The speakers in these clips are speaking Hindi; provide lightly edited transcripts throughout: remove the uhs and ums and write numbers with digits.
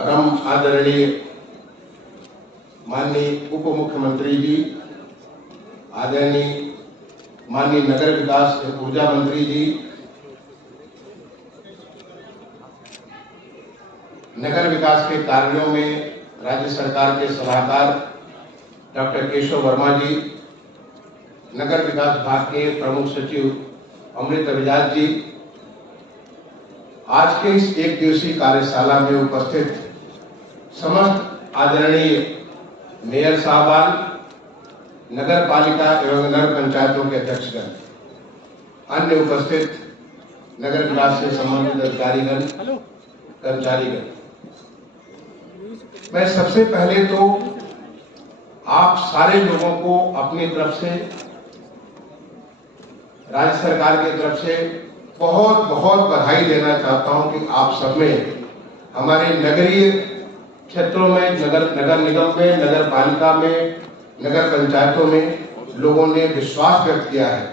परम आदरणीय माननीय उप मुख्यमंत्री जी, आदरणीय माननीय नगर विकास एवं ऊर्जा मंत्री जी, नगर विकास के कार्यों में राज्य सरकार के सलाहकार डॉक्टर केशव वर्मा जी, नगर विकास विभाग के प्रमुख सचिव अमृत अभिजात जी, आज के इस एक दिवसीय कार्यशाला में उपस्थित समस्त आदरणीय मेयर साहबान, नगर पालिका एवं नगर पंचायतों के अध्यक्षगण, अन्य उपस्थित नगर विकास से संबंधित अधिकारीगण, कर्मचारीगण, मैं सबसे पहले तो आप सारे लोगों को अपनी तरफ से, राज्य सरकार की तरफ से बहुत बहुत बधाई देना चाहता हूं कि आप सब में, हमारे नगरीय क्षेत्रों में, नगर निगम में, नगर पालिका में, नगर पंचायतों में लोगों ने विश्वास व्यक्त किया है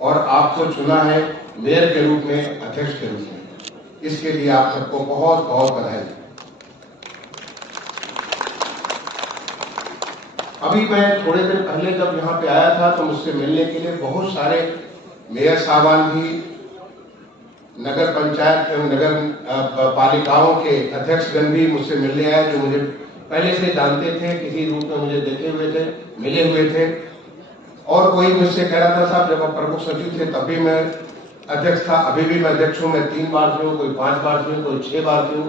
और आपको चुना है मेयर के रूप में, अध्यक्ष के रूप में। इसके लिए आप सबको बहुत बहुत बधाई। अभी मैं थोड़े दिन पहले जब यहाँ पे आया था तो मुझसे मिलने के लिए बहुत सारे मेयर साहबान भी, नगर पंचायत एवं नगर पालिकाओं के अध्यक्षगण भी मुझसे मिलने आए, जो मुझे पहले से जानते थे, किसी रूप में मुझे देखे हुए थे, मिले हुए थे। और कोई मुझसे कह रहा था साहब जब आप प्रमुख सचिव थे तब भी मैं अध्यक्ष था, अभी भी मैं अध्यक्ष हूं, मैं 3 बार से हूं, कोई 5 बार से हूं, कोई 6 बार से हूं।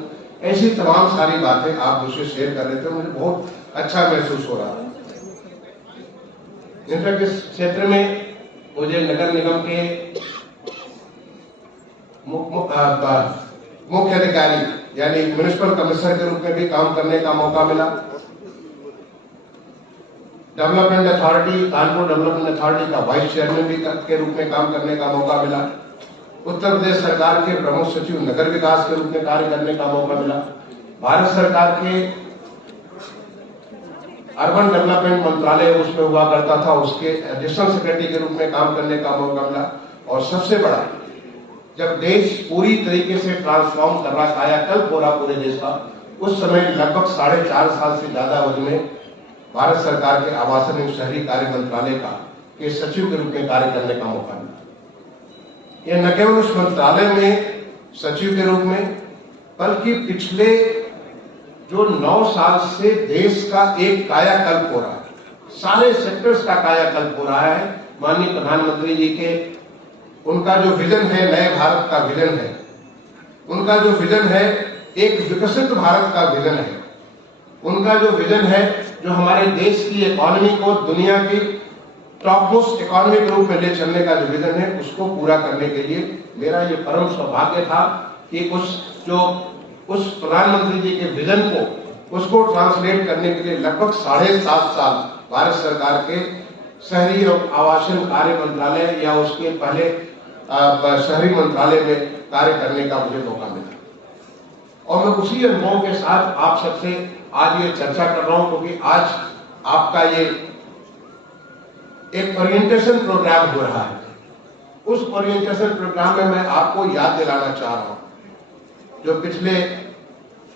ऐसी तमाम सारी बातें आप मुझसे शेयर कर रहे थे, मुझे बहुत अच्छा महसूस हो रहा था। इनफैक्ट इस क्षेत्र में मुझे नगर निगम के मुख्य अधिकारी यानी म्युनिसिपल कमिश्नर के रूप में भी काम करने का मौका मिला। Development authority, Kanpur development authority का वाइस चेयरमैन भी के रूप में काम करने का मौका मिला। उत्तर प्रदेश सरकार के प्रमुख सचिव नगर विकास के रूप में कार्य करने का मौका मिला। भारत सरकार के अर्बन डेवलपमेंट मंत्रालय उसमें हुआ करता था, उसके एडिशनल सेक्रेटरी के रूप में काम करने का मौका मिला। और सबसे बड़ा, जब देश पूरी तरीके से ट्रांसफॉर्म कर रहा, कायाकल्प हो रहा पूरे देश का, उस समय लगभग 4.5 साल से ज्यादा अवधि में भारत सरकार के आवासन एवं शहरी कार्य मंत्रालय के सचिव के रूप में कार्य करने का मौका मिला। यह न केवल उस मंत्रालय में सचिव के रूप में, बल्कि पिछले जो 9 साल से देश का एक कायाकल्प हो रहा है, सारे सेक्टर्स का कायाकल्प हो रहा है। माननीय प्रधानमंत्री जी के उनका जो विजन है, नए भारत का विजन है, उनका जो विजन है एक विकसित भारत का विजन है, उनका जो विजन है जो हमारे देश की इकोनॉमी को दुनिया की टॉप मोस्ट इकोनॉमी के रूप में ले चलने का जो विजन है, उसको पूरा करने के लिए मेरा ये परम सौभाग्य था कि उस प्रधानमंत्री जी के विजन को, उसको ट्रांसलेट करने के लिए लगभग 7.5 साल भारत सरकार के शहरी और आवासन कार्य मंत्रालय या उसके पहले शहरी मंत्रालय में कार्य करने का मुझे मौका मिला। और मैं उसी अनुभव के साथ आप सबसे आज ये चर्चा कर रहा हूं, क्योंकि आज आपका ये एक ओरिएंटेशन प्रोग्राम हो रहा है। उस ओरिएंटेशन प्रोग्राम में मैं आपको याद दिलाना चाह रहा हूं, जो पिछले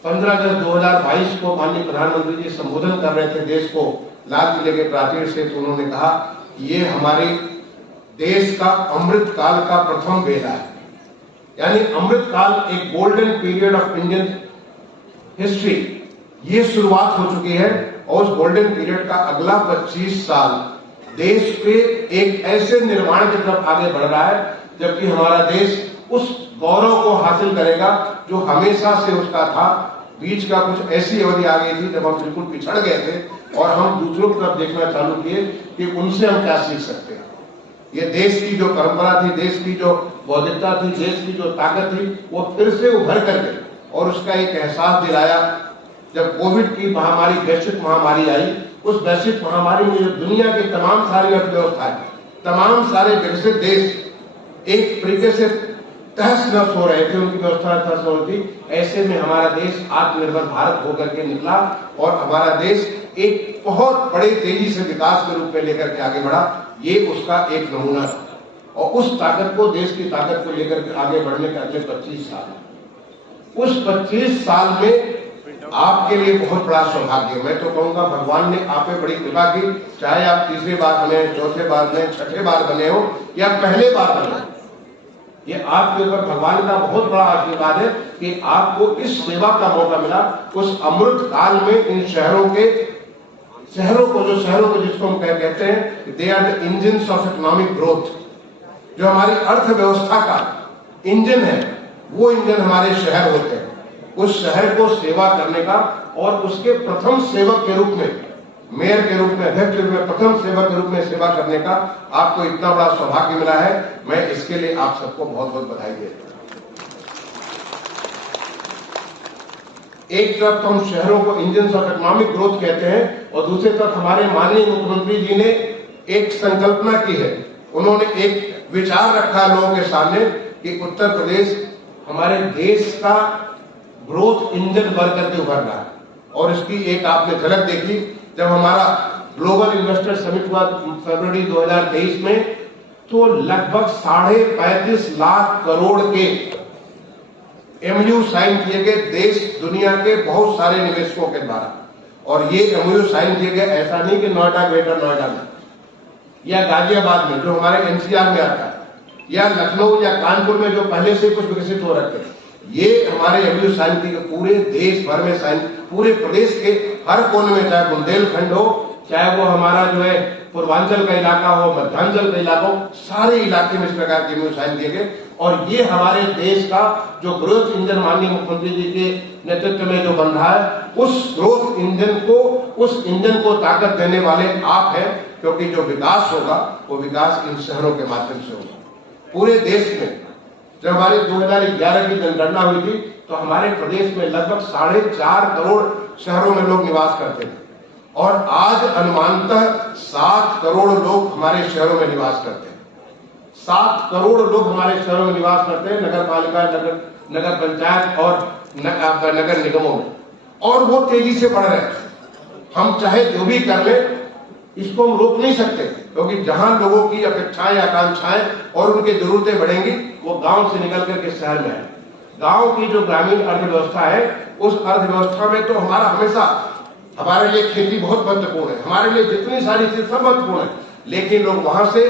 15 अगस्त 2022 को माननीय प्रधानमंत्री जी संबोधन कर रहे थे देश को लाल किले के प्राचीर से, तो उन्होंने कहा ये हमारे देश का अमृत काल का प्रथम बेला है। यानी अमृत काल, एक golden period of Indian history, ये शुरुआत हो चुकी है। और उस गोल्डन पीरियड का अगला 25 साल देश के एक ऐसे निर्माण की तरफ आगे बढ़ रहा है जबकि हमारा देश उस गौरव को हासिल करेगा जो हमेशा से उसका था। बीच का कुछ ऐसी अवधि आ गई थी जब हम बिल्कुल पिछड़ गए थे और हम दूसरों की तरफ देखना चालू किए कि उनसे हम क्या सीख सकते हैं। ये देश की जो परंपरा थी, देश की जो बौद्धिकता थी, देश की जो ताकत थी, वो फिर से उभर कर गई और उसका एक एहसास दिलाया जब कोविड की महामारी, वैश्विक महामारी आई। उस वैश्विक महामारी में जो दुनिया की तमाम सारी अर्थव्यवस्थाएं, तमाम सारे विकसित देश एक तरीके से तहस नहस हो रहे थे, उनकी व्यवस्था तहस हो रही थी। ऐसे में हमारा देश आत्मनिर्भर भारत होकर के निकला और हमारा देश एक बहुत बड़े तेजी से विकास के रूप में लेकर के आगे बढ़ा। ये उसका एक नमूना था और उस ताकत को, देश की ताकत को लेकर के आगे बढ़ने के अगले 25 साल, उस 25 साल में आपके लिए बहुत बड़ा सौभाग्य। मैं तो कहूंगा भगवान ने आप पे बड़ी कृपा की, चाहे आप तीसरी बार बने, चौथे बार बने, छठे बार बने हो या पहले बार बने, ये आपके ऊपर भगवान का बहुत बड़ा आशीर्वाद है कि आपको इस सेवा का मौका मिला। उस अमृत काल में इन शहरों को जिसको हम कहते हैं they are the engines of economic growth, जो हमारी अर्थव्यवस्था का इंजन है, वो इंजन हमारे शहर होते हैं। उस शहर को सेवा करने का और उसके प्रथम सेवक के रूप में, मेयर के रूप में, अध्यक्ष के रूप में, प्रथम सेवक के रूप में सेवा करने का आपको इतना बड़ा सौभाग्य मिला है। मैं इसके लिए आप सबको बहुत बहुत बधाई देता हूं। एक तरफ तो हम शहरों को इंजन ऑफ इकोनॉमिक ग्रोथ कहते हैं और दूसरी तरफ हमारे माननीय मुख्यमंत्री जी ने एक संकल्पना की है। उन्होंने एक विचार रखा लोगों के सामने कि उत्तर प्रदेश हमारे देश का ग्रोथ इंजन बन करके उभर रहा है। और इसकी एक आपने झलक देखी जब हमारा ग्लोबल इन्वेस्टर समिट हुआ फरवरी 2023 में, तो लगभग 35.5 लाख करोड़ के एमयू साइन किए गए देश दुनिया के बहुत सारे निवेशकों के द्वारा। और ये एमयू साइन किए गए ऐसा नहीं कि नोएडा, ग्रेटर नोएडा में या गाजियाबाद में जो हमारे एनसीआर में आता है, या लखनऊ या कानपुर में जो पहले से कुछ विकसित हो रखे हैं, ये हमारे एमयू साइन किए पूरे देश भर में साइन, पूरे प्रदेश के हर कोने में, चाहे बुंदेलखंड हो, चाहे वो हमारा जो है पूर्वांचल का इलाका हो, मध्यांचल का इलाका हो, सारे इलाके में इस प्रकार के एमयू साइन किए गए। और ये हमारे देश का जो ग्रोथ इंजन माननीय मुख्यमंत्री जी के नेतृत्व में जो बन रहा है, उस ग्रोथ इंजन को ताकत देने वाले आप हैं। क्योंकि जो विकास होगा वो विकास इन शहरों के माध्यम से होगा। पूरे देश में जब हमारी 2011 की जनगणना हुई थी तो हमारे प्रदेश में लगभग 4.5 करोड़ शहरों में लोग निवास करते थे और आज अनुमानतः 7 करोड़ लोग हमारे शहरों में निवास करते हैं। 7 करोड़ लोग हमारे शहरों में निवास करते हैं, नगर पालिका, नगर पंचायत और नगर निगमों में, और वो तेजी से बढ़ रहे हैं। हम चाहे जो भी कर ले, इसको हम रोक नहीं सकते, क्योंकि जहां लोगों की अपेक्षाएं, आकांक्षाएं और उनकी जरूरतें बढ़ेंगी, वो गांव से निकल करके शहर में आए। गांव की जो ग्रामीण अर्थव्यवस्था है, उस अर्थव्यवस्था में तो हमारे लिए खेती बहुत महत्वपूर्ण है, हमारे लिए जितनी सारी चीज सब महत्वपूर्ण है, लेकिन लोग वहां से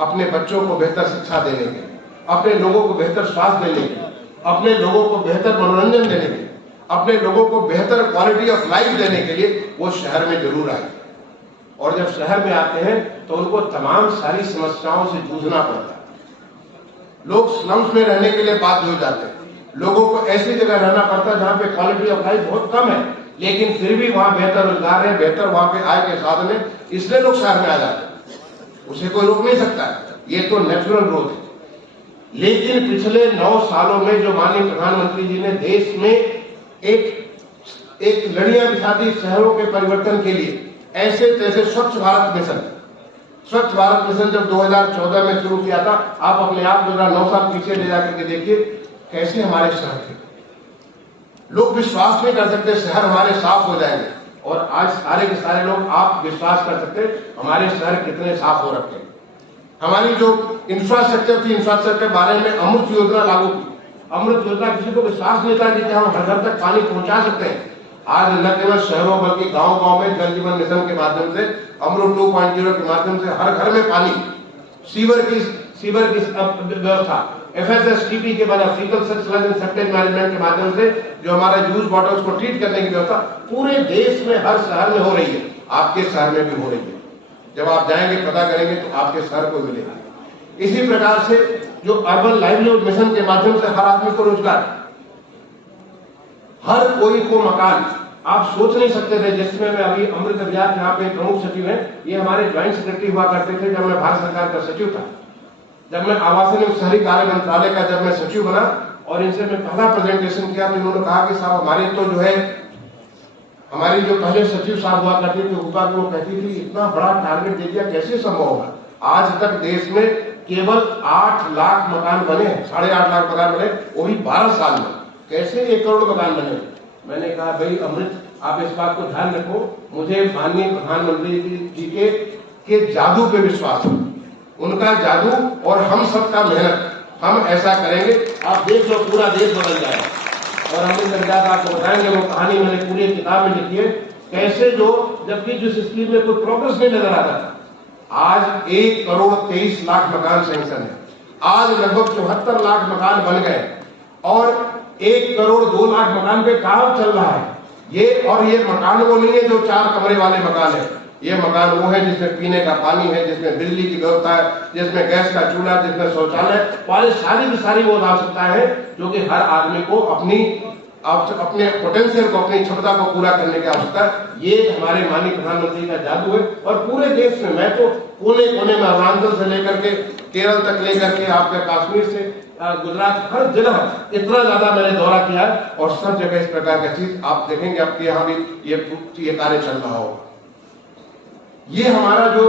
अपने बच्चों को बेहतर शिक्षा देने के, अपने लोगों को बेहतर स्वास्थ्य देने के, अपने लोगों को बेहतर मनोरंजन देने के, अपने लोगों को बेहतर क्वालिटी ऑफ लाइफ देने के लिए वो शहर में जरूर आए। और जब शहर में आते हैं तो उनको तमाम सारी समस्याओं से जूझना पड़ता है। लोग स्लम्स में रहने के लिए बाध्य हो जाते हैं, लोगों को ऐसी जगह रहना पड़ता है जहां पे क्वालिटी ऑफ लाइफ बहुत कम है, लेकिन फिर भी वहां बेहतर रोजगार है, बेहतर वहां पे आय के साधन है, इसलिए लोग शहर में आ जाते हैं। उसे कोई रोक नहीं सकता है, ये तो नेचुरल ग्रोथ है। लेकिन पिछले 9 सालों में जो माननीय प्रधानमंत्री जी ने देश में एक लड़ियां बिछा दी शहरों के परिवर्तन के लिए, ऐसे तैसे स्वच्छ भारत मिशन जब 2014 में शुरू किया था, आप अपने आप 9 साल पीछे ले जाकर के देखिए कैसे हमारे शहर थे। लोग विश्वास नहीं कर सकते शहर हमारे साफ हो जाएंगे, और आज सारे के सारे लोग आप विश्वास कर सकते हमारे शहर कितने साफ हो रखे हैं। हमारी जो इंफ्रास्ट्रक्चर थी, इंफ्रास्ट्रक्चर के बारे में अमृत योजना लागू की। अमृत योजना किसी को विश्वास नहीं था कि हम हर घर तक पानी पहुंचा सकते हैं। आज न केवल शहरों बल्कि गांव-गांव में जल जीवन मिशन के माध्यम से, अमृत 2.0 के माध्यम से हर घर में पानी, सीवर की व्यवस्था, FSSTP के बाद faecal sludge and septage management के माध्यम से जो हमारा यूज बॉटल्स को ट्रीट करने की व्यवस्था पूरे देश में हर शहर में हो रही है। आपके शहर में भी हो रही है। जब आप जाएंगे पता करेंगे तो आपके शहर को मिलेगा। इसी प्रकार से जो अर्बन लाइवलीहुड मिशन के माध्यम से हर आदमी को रोजगार, हर कोई को मकान, आप सोच नहीं सकते थे। जिसमें मैं अभी अमृत अभियान यहाँ पे प्रमुख सचिव हैं, ये हमारे ज्वाइंट सेक्रेटरी हुआ करते थे जब मैं भारत सरकार का सचिव था। जब मैं आवासन एवं शहरी कार्य मंत्रालय का जब मैं सचिव बना और इनसे मैं पहला प्रेजेंटेशन किया तो इन्होंने कहा कि साहब हमारे तो जो है, हमारी जो पहले सचिव साहब हुआ करती थी वो कहती थी इतना बड़ा टारगेट दे दिया कैसे संभव होगा। आज तक देश में केवल 8 लाख मकान बने हैं, 8.5 लाख मकान बने, वो भी 12 साल में। कैसे 1 करोड़ मकान बने? मैंने कहा भाई अमृत, आप इस बात को ध्यान रखो, मुझे माननीय प्रधानमंत्री जी के जादू पे विश्वास है, उनका जादू और हम सबका मेहनत, हम ऐसा करेंगे, आप देख लो पूरा देश बदल जाएगा। और अमित नगराज आपको बताएंगे, वो कहानी मैंने पूरी किताब में लिखी है, कैसे जो जबकि जिस स्कीम में कोई प्रोग्रेस नहीं नजर आता था, आज 1 करोड़ 23 लाख मकान सैंक्शन है, आज लगभग 74 लाख मकान बन गए और 1 करोड़ 2 लाख मकान पे काम चल रहा है। ये मकान वो नहीं है जो 4 कमरे वाले मकान है, ये मकान वो है जिसमें पीने का पानी है, जिसमें बिजली की व्यवस्था है, जिसमें गैस का चूल्हा, जिसमें शौचालय वाली सारी की सारी वो आवश्यकता है जो कि हर आदमी को अपने पोटेंशियल को, अपनी क्षमता को पूरा करने की आवश्यकता है। ये हमारे माननीय प्रधानमंत्री का जादू है और पूरे देश में, मैं तो कोने कोने में अरुणाचल से लेकर के केरल तक लेकर के आपके कश्मीर से गुजरात, हर जगह इतना ज्यादा मैंने दौरा किया है और सब जगह इस प्रकार का चीज आप देखेंगे, आपके यहाँ भी ये कार्य चल रहा होगा। ये हमारा जो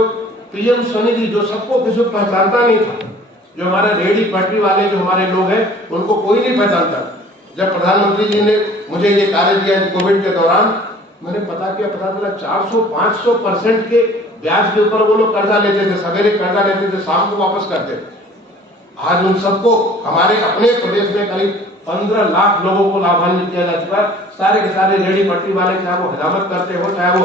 पीएम स्वनिधि जो सबको किसी को पहचानता नहीं था, जो हमारे रेहड़ी पटरी वाले जो हमारे लोग हैं उनको कोई नहीं पहचानता। जब प्रधानमंत्री जी ने मुझे ये कार्य दिया कोविड के दौरान, मैंने पता किया, पता चला 400-500% के ब्याज के ऊपर वो लोग कर्जा लेते थे, सवेरे कर्जा लेते थे, शाम को वापस करते थे। आज उन सबको हमारे अपने प्रदेश में करीब 15 लाख लोगों को लाभान्वित किया जा चुका है। सारे के सारे रेहड़ी पटरी वाले, चाहे वो हजामत करते हो, चाहे वो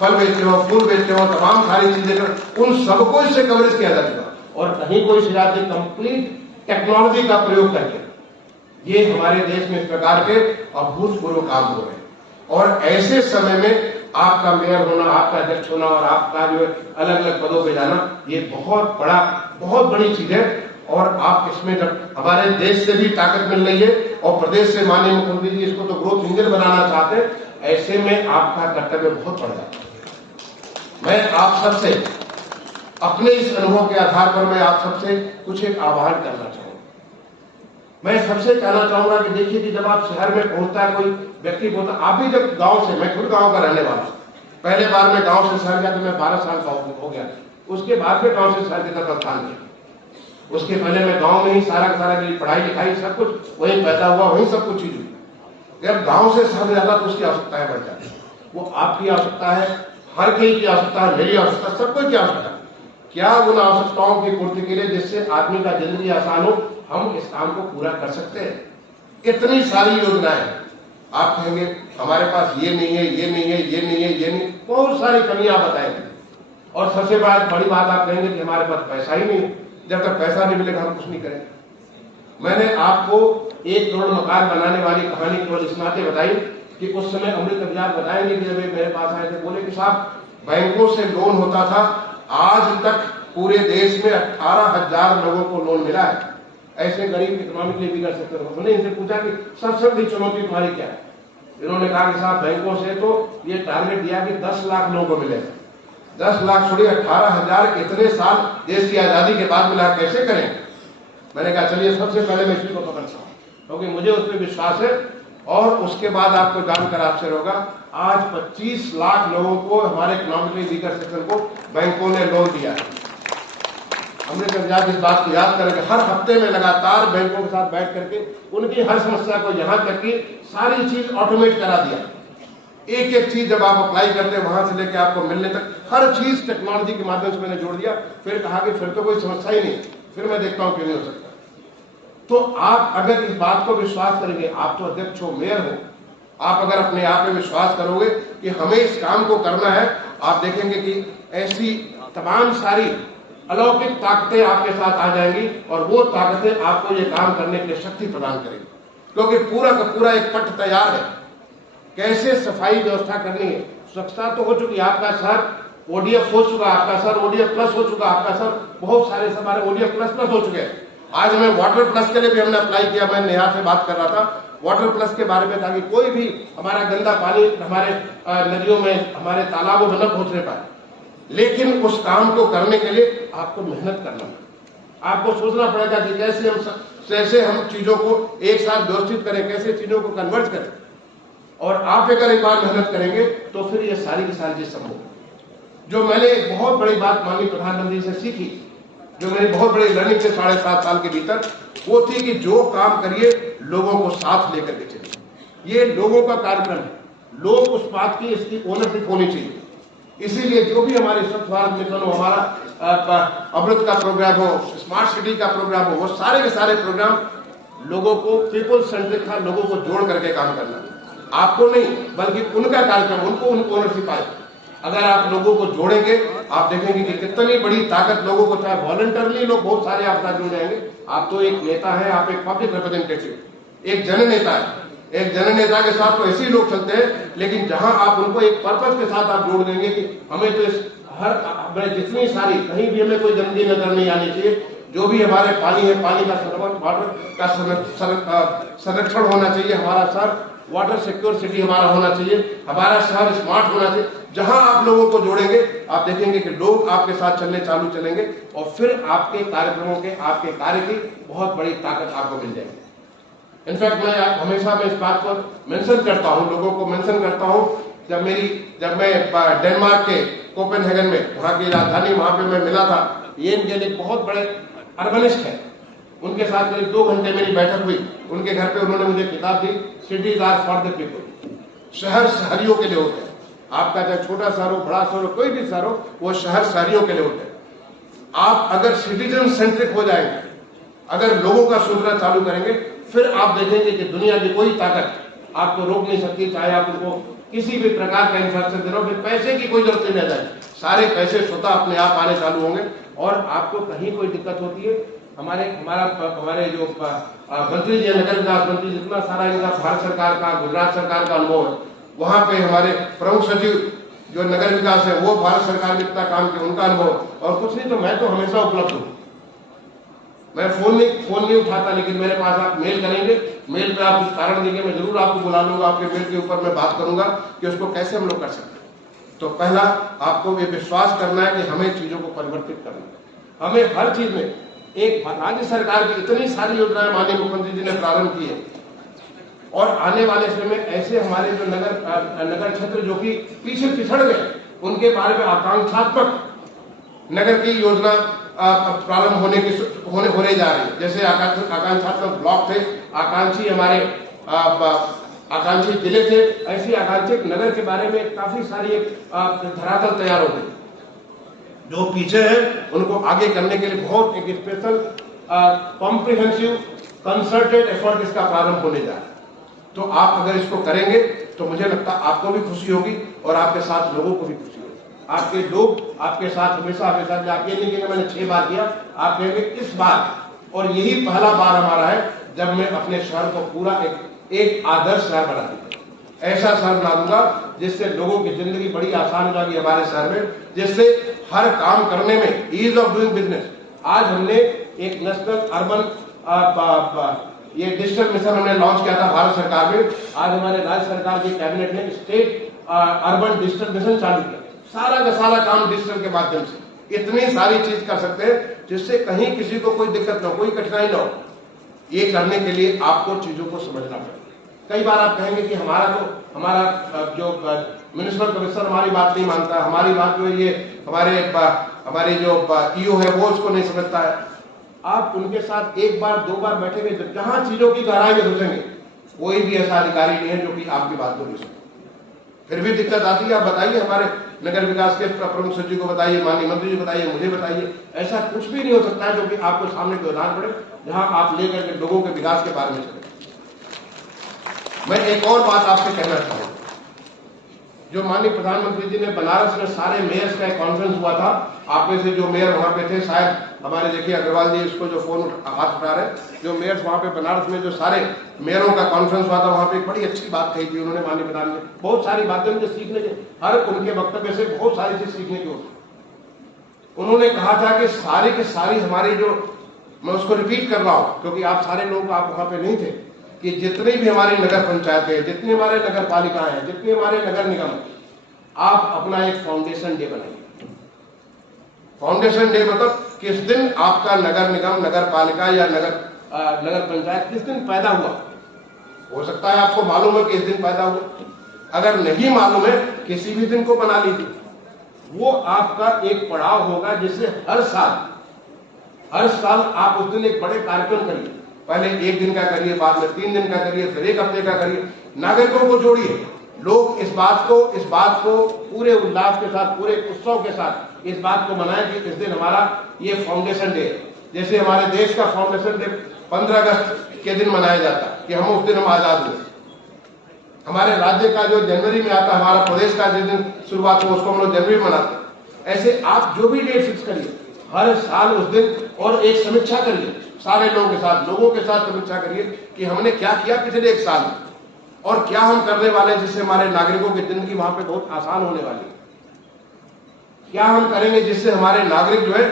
फल बेचते हो, फूल बेचते हो, तमाम सारी चीजें कर, उन सबको इससे कवरेज किया जा चुका और कहीं कोई शिकायत नहीं। कंप्लीट टेक्नोलॉजी का प्रयोग करके ये हमारे देश में इस प्रकार के अभूतपूर्व काम हो रहे हैं और ऐसे समय में आपका मेयर होना, आपका अध्यक्ष होना और आपका जो अलग अलग पदों पे जाना, ये बहुत बड़ी चीज है। और आप इसमें जब हमारे देश से भी ताकत मिल रही है और प्रदेश से माननीय मुख्यमंत्री जी इसको तो ग्रोथ इंजन बनाना चाहते हैं, ऐसे में आपका कर्तव्य बहुत बढ़ जाता है। मैं आप सबसे अपने इस अनुभव के आधार पर मैं आप सबसे कुछ एक आह्वान करना चाहूंगा। मैं सबसे कहना चाहूंगा कि देखिए कि जब आप शहर में पहुंचता है कोई व्यक्ति पहुंचता, आप भी जब गांव से, मैं खुद गांव का रहने वाला हूं, पहले बार मैं गांव से शहर गया तो मैं 12 साल का हो गया, उसके बाद में गांव से शहर की तरफ प्रस्थान किया। उसके पहले मैं गांव में ही सारा मेरी पढ़ाई लिखाई सब कुछ वहीं पैदा हुआ, वहीं सब कुछ चीज हुई। जब गांव से शहर जाता तो उसकी आवश्यकताएं बढ़ जाती, वो आपकी आवश्यकता है, हर किसी की आवश्यकता है, मेरी आवश्यकता, सबको की आवश्यकता। क्या उन आवश्यकताओं की पूर्ति के लिए जिससे आदमी का जिंदगी आसान हो, हम इस काम को पूरा कर सकते हैं। इतनी सारी योजनाएं, आप कहेंगे हमारे पास ये नहीं है, ये नहीं है, ये नहीं है, ये नहीं, बहुत सारी कमियां बताएंगे और सबसे बड़ी बात आप कहेंगे कि हमारे पास पैसा ही नहीं, जब तक पैसा नहीं मिलेगा हम कुछ नहीं करेंगे। मैंने आपको 1 करोड़ मकान बनाने वाली कहानी केवल इस नाते बताई कि उस समय अमृत नगराज बताएंगे कि जब मेरे पास आए थे, बोले कि साहब बैंकों से लोन होता था, आज तक पूरे देश में 18,000 लोगों को लोन मिला है। ऐसे गरीब इकोनॉमिकली बिगड़ सकते हो। मैंने इनसे पूछा कि सबसे बड़ी चुनौती तुम्हारी क्या है? इन्होंने कहा कि साहब बैंकों से तो ये टारगेट दिया कि 10 लाख लोगों को मिलेगा। 10 लाख छोड़िए, 18,000 इतने साल देश की आजादी के बाद मिला, कैसे करें? मैंने कहा चलिए सबसे पहले मैं इसी को पकड़ता हूँ, क्योंकि मुझे उस पर विश्वास है। और उसके बाद आपको जानकर आश्चर्य होगा, आज 25 लाख लोगों को, हमारे इकोनॉमिकली वीकर सेक्शन को बैंकों ने लोन दिया है। हमने जब इस बात को याद करेंगे, हर हफ्ते में लगातार बैंकों के साथ बैठ करके उनकी हर समस्या को, यहाँ तक कि सारी चीज ऑटोमेट करा दिया। एक एक चीज जब आप अप्लाई करते हैं वहां से लेकर आपको मिलने तक हर चीज टेक्नोलॉजी के माध्यम से मैंने जोड़ दिया। फिर कहा कि फिर तो कोई समस्या ही नहीं, फिर मैं देखता हूं क्यों नहीं हो सकता। तो आप अगर इस बात को विश्वास करेंगे, आप तो अध्यक्ष हो, मेयर हो, आप अगर अपने आप में विश्वास करोगे कि हमें इस काम को करना है, आप देखेंगे कि ऐसी तमाम सारी अलौकिक ताकतें आपके साथ आ जाएंगी और वो ताकतें आपको ये काम करने की शक्ति प्रदान करेंगी। क्योंकि पूरा का पूरा एक पट तैयार है, कैसे सफाई व्यवस्था करनी है। स्वच्छता तो हो चुकी, आपका शहर ओडीएफ हो चुका, आपका शहर ओडीएफ प्लस हो चुका, आपका शहर बहुत सारे हमारे ओडीएफ प्लस हो चुके हैं। आज हमें वाटर प्लस के लिए भी हमने अप्लाई किया। मैं नेहा से बात कर रहा था वाटर प्लस के बारे में, ताकि कोई भी हमारा गंदा पानी हमारे नदियों में, हमारे तालाबों में न पहुंचने पाए। लेकिन उस काम को करने के लिए आपको मेहनत करना है, आपको सोचना पड़ेगा कि कैसे हम चीजों को एक साथ व्यवस्थित करें, कैसे चीजों को कन्वर्ट करें। और आप अगर एक बार मेहनत करेंगे तो फिर ये सारी की सारी चीज संभव है। जो मैंने एक बहुत बड़ी बात माननीय प्रधानमंत्री से सीखी, जो मेरी बहुत बड़ी लर्निंग से 7.5 साल के भीतर, वो थी कि जो काम करिए लोगों को साथ लेकर के चलिए। ये लोगों का कार्यक्रम है, लोग उस बात की इसकी ओनरशिप होनी चाहिए। इसीलिए जो भी हमारे स्वच्छ भारत मिशन हो, हमारा अमृत का प्रोग्राम हो, स्मार्ट सिटी का प्रोग्राम हो, वो सारे के सारे प्रोग्राम लोगों को पीपल सेंट्रिक था, लोगों को जोड़ करके काम करना, आपको नहीं बल्कि उनका कार्यक्रम, उनको ओनरशिप आए। अगर आप लोगों को जोड़ेंगे, आप देखेंगे कि कितनी बड़ी ताकत लोगों को, चाहे वॉलंटरली लोग बहुत सारे आप साथ जुड़ जाएंगे। आप तो एक नेता है, आप एक पब्लिक रिप्रेजेंटेटिव, एक जननेता है। एक जननेता के साथ तो ऐसे ही लोग चलते हैं, लेकिन जहां आप उनको एक पर्पज के साथ आप जोड़ देंगे कि हमें तो इस हर जितनी सारी, कहीं भी हमें कोई गंदगी नजर नहीं आनी चाहिए, जो भी हमारे पानी है, पानी का वाटर का संरक्षण होना चाहिए, हमारा शहर वाटर सिक्योर सिटी हमारा होना चाहिए, हमारा शहर स्मार्ट होना चाहिए। जहां आप लोगों को जोड़ेंगे, आप देखेंगे कि लोग आपके साथ चलने चालू चलेंगे और फिर आपके कार्यक्रमों के, आपके कार्य की बहुत बड़ी ताकत आपको मिल जाएगी। इनफैक्ट मैं हमेशा मैं इस बात को मेंशन करता हूं, लोगों को मेंशन करता हूं, जब मैं डेनमार्क के कोपेनहेगन में, वहां की राजधानी, वहां पे मैं मिला था। ये इनके लिए बहुत बड़े अर्बनिस्ट है, उनके साथ करीब 2 घंटे मेरी बैठक हुई। उनके घर पे उन्होंने मुझे किताब दी, cities are for the people. शहर शहरियों के लिए होते हैं। आपका चाहे छोटा शहर हो, बड़ा शहर हो, कोई भी शहर हो, वो शहर शहरियों के लिए होते हैं। आप अगर सिटीजन सेंट्रिक हो जाएंगे, अगर लोगों का सोचना चालू करेंगे, फिर आप देखेंगे कि दुनिया की कोई ताकत आपको रोक नहीं सकती। चाहे आप उनको किसी भी प्रकार का इंफ्रास्ट्रक्चर दे रहे हो, फिर पैसे की कोई जरूरत नहीं रह जाए, सारे पैसे स्वतः अपने आप आने चालू होंगे। और आपको कहीं कोई दिक्कत होती है, हमारे जो मंत्री जी, नगर विकास मंत्री, जितना सारा इनका भारत सरकार का, गुजरात सरकार का अनुभव है, वहां पे हमारे प्रमुख सचिव जो नगर विकास है, वो भारत सरकार में इतना काम किया, उनका अनुभव। और कुछ नहीं तो मैं तो हमेशा उपलब्ध हूँ। मैं फोन नहीं उठाता, लेकिन मेरे पास आप मेल करेंगे, मेल पे आप कुछ कारण देंगे, मैं जरूर आपको बुला लूंगा, आपके मेल के ऊपर मैं बात करूंगा कि उसको कैसे हम लोग कर सकते हैं। तो पहला आपको ये विश्वास करना है कि हमें चीजों को परिवर्तित करना है। हमें हर चीज में, एक राज्य सरकार की इतनी सारी योजनाएं माननीय मुख्यमंत्री जी ने प्रारंभ की है, और आने वाले समय में ऐसे हमारे जो नगर क्षेत्र जो कि पीछे पिछड़ गए, उनके बारे में आकांक्षात्मक नगर की योजना प्रारंभ होने जा रही है। जैसे आकांक्षात्मक ब्लॉक थे, आकांक्षी हमारे आकांक्षी जिले थे, ऐसी आकांक्षित नगर के बारे में काफी सारी धरातल तैयार हो गई। जो पीछे है उनको आगे करने के लिए बहुत एक स्पेशल कॉम्प्रिहेंसिव कंसर्टेड एफर्ट इसका प्रारंभ होने जा रहा है। तो आप अगर इसको करेंगे तो मुझे लगता है आपको भी खुशी होगी और आपके साथ लोगों को भी खुशी होगी। आपके लोग आपके साथ हमेशा आप ये नहीं कहेंगे मैंने 6 बार किया, आप कहेंगे इस बार, और यही पहला बार हमारा है जब मैं अपने शहर को पूरा एक आदर्श शहर बना दूंगा। ऐसा शहर बना दूंगा जिससे लोगों की जिंदगी बड़ी आसान हो जाएगी हमारे शहर में, जिससे हर काम करने में ईज ऑफ डूइंग बिजनेस। आज हमने एक नेशनल अर्बन ये डिजिटल मिशन हमने लॉन्च किया था भारत सरकार में। आज हमारे राज्य सरकार की कैबिनेट ने स्टेट अर्बन डिजिटल मिशन चालू किया। सारा का सारा काम डिजिटल के माध्यम से इतनी सारी चीज कर सकते हैं जिससे कहीं किसी को कोई दिक्कत ना हो, कोई कठिनाई ना हो। ये करने के लिए आपको चीजों को समझना पड़ेगा। कई बार आप कहेंगे कि हमारा जो म्युनिसिपल कमिश्नर हमारी बात नहीं मानता, हमारी बात जो है ये हमारे जो ईओ है वो उसको नहीं समझता है। आप उनके साथ 1 बार 2 बार बैठेंगे, जहां चीजों की गहराई में घुसेंगे, कोई भी ऐसा अधिकारी नहीं है जो कि आपकी बात को नहीं सुने। फिर भी दिक्कत आती है, आप बताइए, हमारे नगर विकास के प्रमुख सचिव को बताइए, माननीय मंत्री जी को बताइए, मुझे बताइए। ऐसा कुछ भी नहीं हो सकता है जो कि आपको सामने कोई उदाहरण पड़े जहां आप लेकर के लोगों के विकास के बारे में चले। मैं एक और बात आपसे कहना चाहूंगा, जो माननीय प्रधानमंत्री जी ने बनारस में सारे मेयर्स का एक कॉन्फ्रेंस हुआ था। आप में से जो मेयर वहां पे थे, शायद हमारे देखिए अग्रवाल जी इसको जो फोन हाथ उठा रहे, जो मेयर्स वहां पे बनारस में जो सारे मेयरों का कॉन्फ्रेंस हुआ था, वहां पे एक बड़ी अच्छी बात कही थी उन्होंने, माननीय प्रधानमंत्री। बहुत सारी बातें मुझे सीखने की, हर उनके वक्तव्य से बहुत सारी चीज सीखने की होती। उन्होंने कहा था कि सारी की सारी हमारी जो, मैं उसको रिपीट कर रहा हूं क्योंकि आप सारे लोग आप वहां पे नहीं थे, कि जितनी भी हमारी नगर पंचायतें, जितनी हमारे नगर पालिकाएं हैं, जितने हमारे नगर निगम, आप अपना एक फाउंडेशन डे बनाइए। फाउंडेशन डे मतलब किस दिन आपका नगर निगम, नगर पालिका या नगर पंचायत किस दिन पैदा हुआ। हो सकता है आपको मालूम है कि इस दिन पैदा हुआ, अगर नहीं मालूम है किसी भी दिन को बना लीजिए। वो आपका एक पड़ाव होगा जिससे हर साल आप उस दिन एक बड़े कार्यक्रम करिए। पहले 1 दिन का करिए, बाद में 3 दिन का करिए, फिर 1 हफ्ते का करिए। नागरिकों को जोड़िए, लोग इस बात को पूरे उल्लास के साथ, पूरे उत्सव के साथ इस बात को मनाएं कि इस दिन हमारा ये फाउंडेशन डे है। जैसे हमारे देश का फाउंडेशन डे 15 अगस्त के दिन मनाया जाता कि हम उस दिन हम आजाद हुए। हमारे राज्य का जो जनवरी में आता, हमारा प्रदेश का जिस दिन शुरुआत हो उसको हम लोग जनवरी में मनाते हैं। ऐसे आप जो भी डेट फिक्स करिए हर साल उस दिन, और एक समीक्षा करिए सारे लोगों के साथ समीक्षा करिए कि हमने क्या किया पिछले एक साल में और क्या हम करने वाले हैं जिससे हमारे नागरिकों की जिंदगी वहां पे बहुत आसान होने वाली है। क्या हम करेंगे जिससे हमारे नागरिक जो है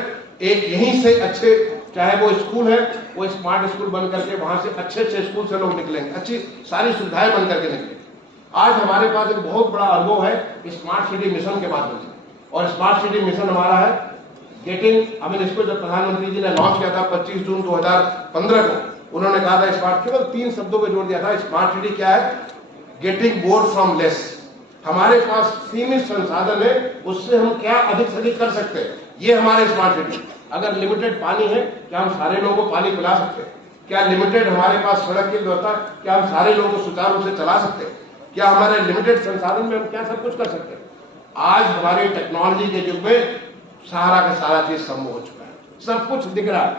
एक यहीं से अच्छे, चाहे वो स्कूल है वो स्मार्ट स्कूल बन करके वहां से अच्छे स्कूल से लोग निकलेंगे, अच्छी सारी सुविधाएं बन करके निकलेंगे। आज हमारे पास एक बहुत बड़ा अनुभव है स्मार्ट सिटी मिशन के माध्यम से, और स्मार्ट सिटी मिशन हमारा है इसको जब प्रधानमंत्री जी ने लॉन्च किया था 25 जून 2015 को, उन्होंने कहा था स्मार्ट, केवल 3 शब्दों में जोड़ दिया था, स्मार्ट सिटी क्या है, गेटिंग मोर फ्रॉम लेस। हमारे पास सीमित संसाधन है, उससे हम क्या अधिक से अधिक कर सकते हैं, ये हमारे स्मार्ट सिटी। अगर लिमिटेड पानी है, क्या हम सारे लोगों को पानी पिला सकते हैं? क्या लिमिटेड हमारे पास सड़क की व्यवस्था, क्या हम सारे लोगों को सुचारू रूप से चला सकते हैं? क्या हमारे लिमिटेड संसाधन में हम क्या सब कुछ कर सकते हैं? आज हमारी टेक्नोलॉजी के युग में सारा का सारा चीज संभव हो चुका है, सब कुछ दिख रहा है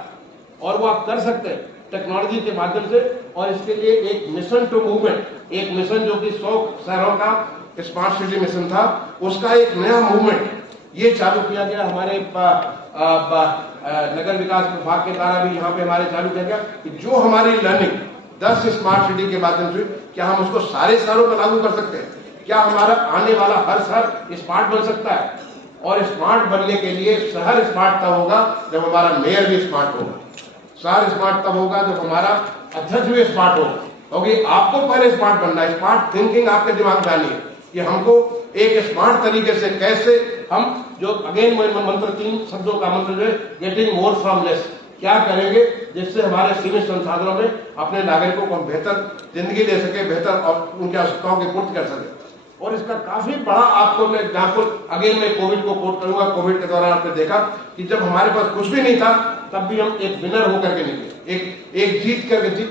और वो आप कर सकते हैं टेक्नोलॉजी के माध्यम से। और इसके लिए एक मिशन टू मूवमेंट, एक मिशन जो कि 100 शहरों का स्मार्ट सिटी मिशन था, उसका एक नया मूवमेंट ये चालू किया गया हमारे नगर विकास विभाग के द्वारा भी यहाँ पे हमारे चालू किया गया कि जो हमारी लर्निंग 10 स्मार्ट सिटी के माध्यम से, क्या हम उसको सारे शहरों में लागू कर सकते हैं? क्या हमारा आने वाला हर शहर स्मार्ट बन सकता है? और स्मार्ट बनने के लिए शहर स्मार्ट तब होगा जब हमारा मेयर भी स्मार्ट होगा, शहर स्मार्ट तब होगा जब हमारा अध्यक्ष भी स्मार्ट होगा। क्योंकि आपको पहले स्मार्ट बनना है, स्मार्ट थिंकिंग आपके दिमाग में आनी है कि हमको एक स्मार्ट तरीके से कैसे हम जो अगेन मंत्र 3 शब्दों का मंत्र जो है गेटिंग मोर फ्रॉम लेस, क्या करेंगे जिससे हमारे सीमित संसाधनों में अपने नागरिकों को बेहतर जिंदगी दे सके, बेहतर और उनकी आवश्यकताओं की पूर्ति कर सके। और इसका काफी बड़ा आपको मैं एग्जाम्पल अगेन मैं कोविड को कोट करूंगा। कोविड के दौरान आपने देखा कि जब हमारे पास कुछ भी नहीं था तब भी हम एक विनर होकर के निकले, एक जीत करके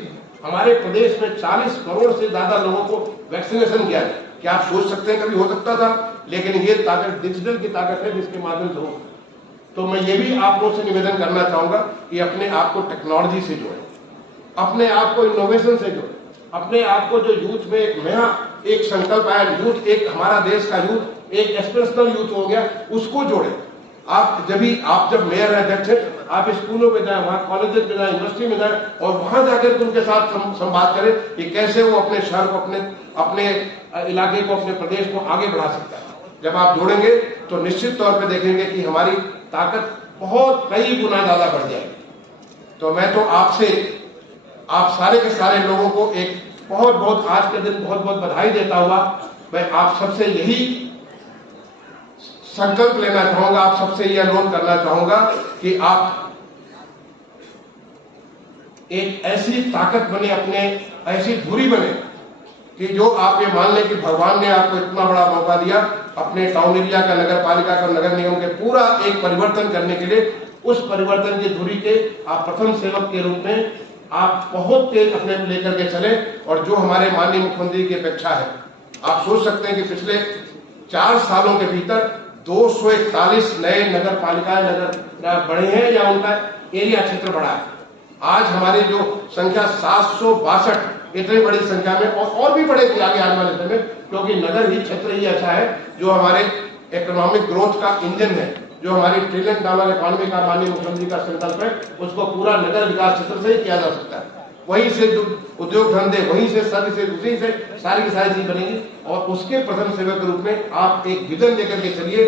हमारे प्रदेश में 40 करोड़ से ज्यादा लोगों को वैक्सीनेशन किया। क्या आप सोच सकते हैं कभी हो सकता था? लेकिन ये ताकत डिजिटल की ताकत है जिसके माध्यम से हो। तो मैं ये भी आप लोगों से निवेदन करना चाहूंगा कि अपने आप को टेक्नोलॉजी से जोड़े, अपने आप को इनोवेशन से जोड़े, अपने आप को जो यूथ में एक नया एक संकल्प आया, यूथ एक हमारा देश का यूथ एक एस्पिरेशनल यूथ हो गया, उसको जोड़े। आप जब मेयर अध्यक्ष है, आप स्कूलों में जाए, वहां कॉलेज में जाए, यूनिवर्सिटी में जाए और वहां जाकर उनके साथ संवाद करें कि कैसे वो अपने शहर को, अपने इलाके को, अपने प्रदेश को आगे बढ़ा सकता है। जब आप जोड़ेंगे तो निश्चित तौर पे देखेंगे कि हमारी ताकत बहुत कई गुना ज्यादा बढ़ जाएगी। तो मैं तो आपसे, आप सारे के सारे लोगों को एक बहुत आज के दिन बहुत बधाई देता हुआ मैं आप सबसे यही संकल्प लेना चाहूंगा, आप सबसे यह अनुरोध करना चाहूंगा कि आप एक ऐसी ताकत बने, अपने ऐसी धुरी बने कि जो आप ये मान लें कि भगवान ने आपको इतना बड़ा मौका दिया अपने टाउन एरिया का, नगर पालिका का, नगर निगम के पूरा एक परिवर्तन करने के लिए। उस परिवर्तन की धुरी के आप प्रथम सेवक के रूप में आप बहुत तेज अपने लेकर के चले। और जो हमारे माननीय मुख्यमंत्री की अपेक्षा है, आप सोच सकते हैं कि पिछले 4 सालों के भीतर 241 नए नगर पालिकाएं नगर बढ़े हैं या उनका एरिया क्षेत्र बढ़ा है। आज हमारी जो संख्या 762, इतनी बड़ी संख्या में और भी बढ़ेगी आगे आने वाले समय में, क्योंकि नगर ही क्षेत्र ही ऐसा है जो हमारे इकोनॉमिक ग्रोथ का इंजन है, जो हमारी $1 ट्रिलियन इकोनॉमी का माननीय मुख्यमंत्री का संकल्प है, उसको पूरा नगर विकास क्षेत्र से ही किया जा सकता है। वहीं से उद्योग धंधे, वहीं से सर्विसेज, उसी से सारी की सारी चीज बनेगी। और उसके प्रथम सेवक के रूप में आप एक विजन लेकर के चलिए,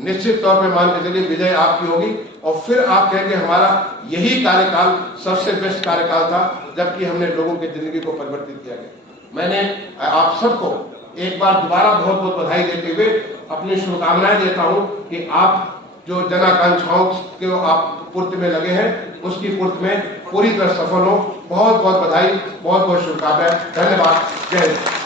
निश्चित तौर पे मान के चलिए विजय आपकी होगी। और फिर आप कहेंगे हमारा यही कार्यकाल सबसे बेस्ट कार्यकाल था जबकि हमने लोगों की जिंदगी को परिवर्तित किया गया। मैंने आप सबको एक बार दोबारा बहुत बधाई देते हुए अपनी शुभकामनाएं देता हूं कि आप जो जन आकांक्षाओं के आप पूर्ति में लगे हैं, उसकी पूर्ति में पूरी तरह सफल हो। बहुत बधाई, बहुत शुभकामनाएं। धन्यवाद। जय हिंद।